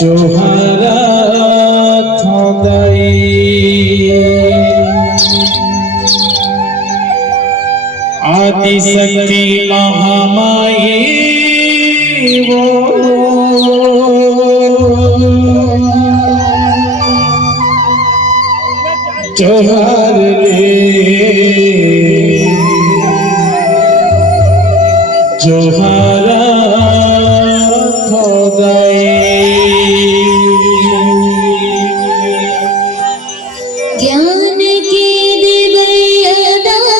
जोहारा थोदाई आदि शक्ति महामाई वो जोहार रे जोहारा थोदाई ज्ञान की दिव्यदाई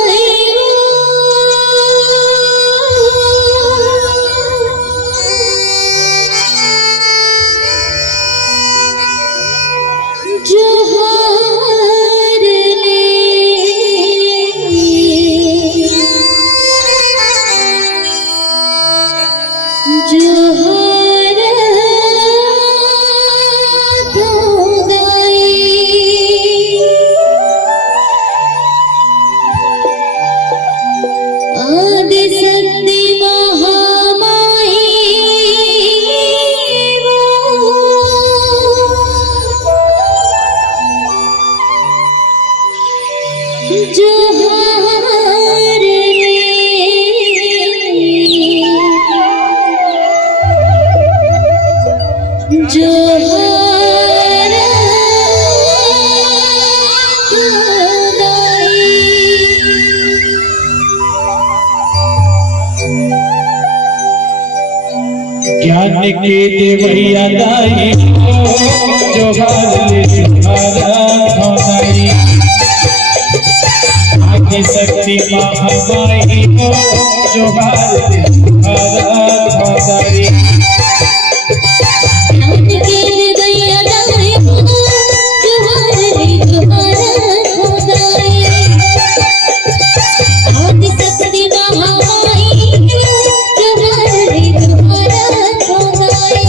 जोहार ले जोहार थोदाई आदि शक्ति महामाई वो जोहार ले जोहार ज्ञान के देवैया दाई जोहार ले जोहारा थोदाई आदि शक्ति महामाई वो जोहार ले जोहारा थोदाई ज्ञान के दिव्यदाई जोहार ले जोहार थोदाई आदि शक्ति महामाई जोहार ले जोहार थोदाई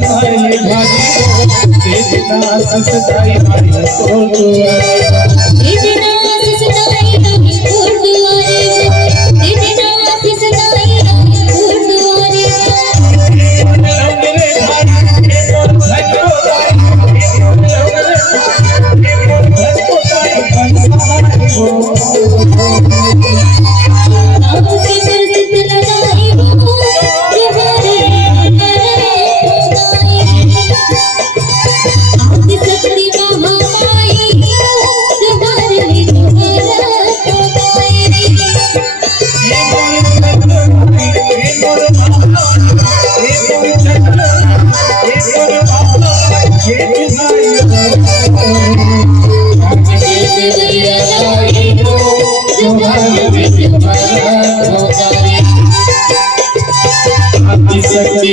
Bye. भारी तेजना ससदाई भारी तो दुआरे इतना ससदाई नहीं गुरुद्वारे इतना ससदाई नहीं गुरुद्वारे शक्ति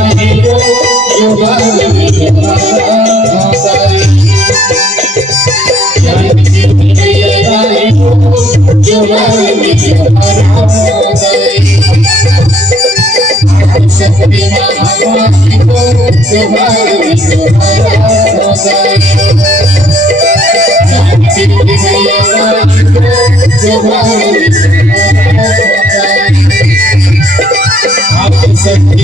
हमारी जो शक्ति